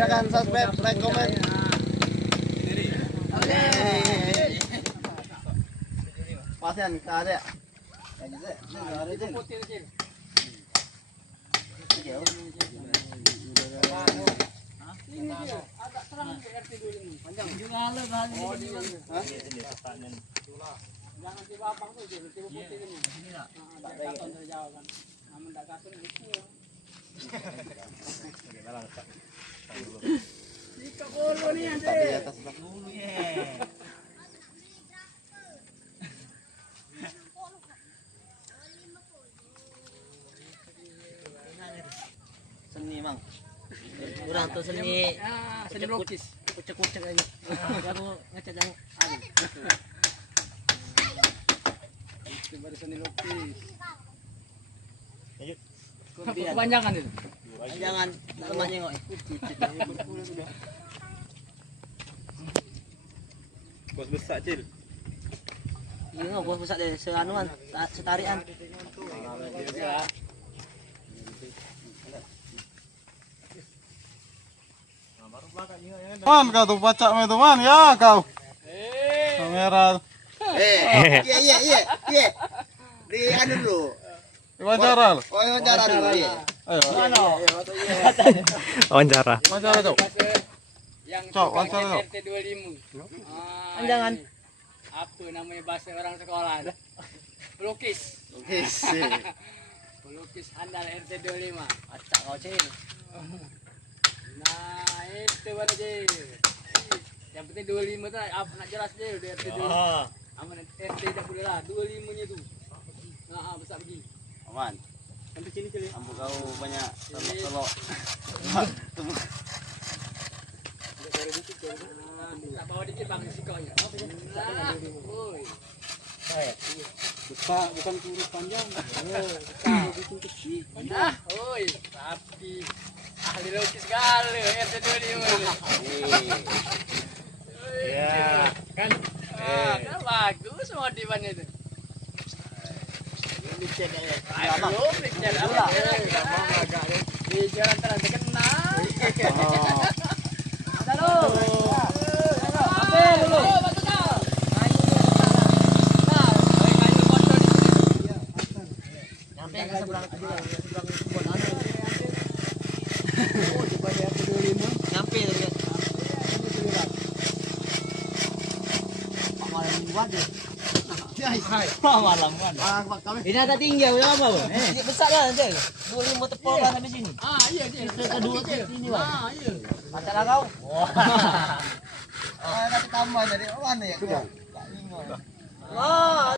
Silakan subscribe, like, comment. Pasian ada. Agak terang ke RT 25. Panjang. Jangan tiba abang tuh, tiba putih ini. Katon terjauh kan. Namun tak katon itu. Jika bolu nih aja. Di atas lah. Seni mang. Kurang tuh seni Seni lukis. kucek-kucek aja. Aku ngecat yang Itu baru seni lukis. Lanjut. Kepanjangan itu. Jangan namanya kok. Bos besar cil. Iya nggak bos besar deh seanuan setarian. Man kau tuh baca itu man ya kau. Kamera Iya. Di anu dulu. wawancara lo. Oh, wawancara dulu. Iya. Ayo. Wawancara. Wawancara tuh. Yang Cok, tukang wawancara dong. RT 25. Jangan. Apa namanya bahasa orang sekolah? Pelukis. Lukis. Pelukis handal RT 25. Acak kau cil. Nah, itu baru je. Yang penting 25 tu apa nak jelas je dari RT 25. Aman RT dah boleh lah 25-nya tu. Besar pergi. Aman. Sampai sini je. Ambu kau banyak telok. Tak bawa dikit bang sikonya. Oi. Besar bukan kurus panjang. Nah, oi, tapi ahli lukis sekali RT 25. Ya, kan. Kan bagus motifannya itu. Dicek aja. Ayo, bicara apa? Di jalan terang terkenal. Ada lo. Ambil dulu. Nyampe ke seberang kebun anu. Nyampe tuh lihat. Malam buat deh. Malam kan. Ini agak tinggi udah apa, Bang? Ini besar lah nanti. 25 tepol kan habis ini. Iya. Kedua ke sini, Bang. Iya. Masalah kau. Nanti tambah jadi mana ya? Wah.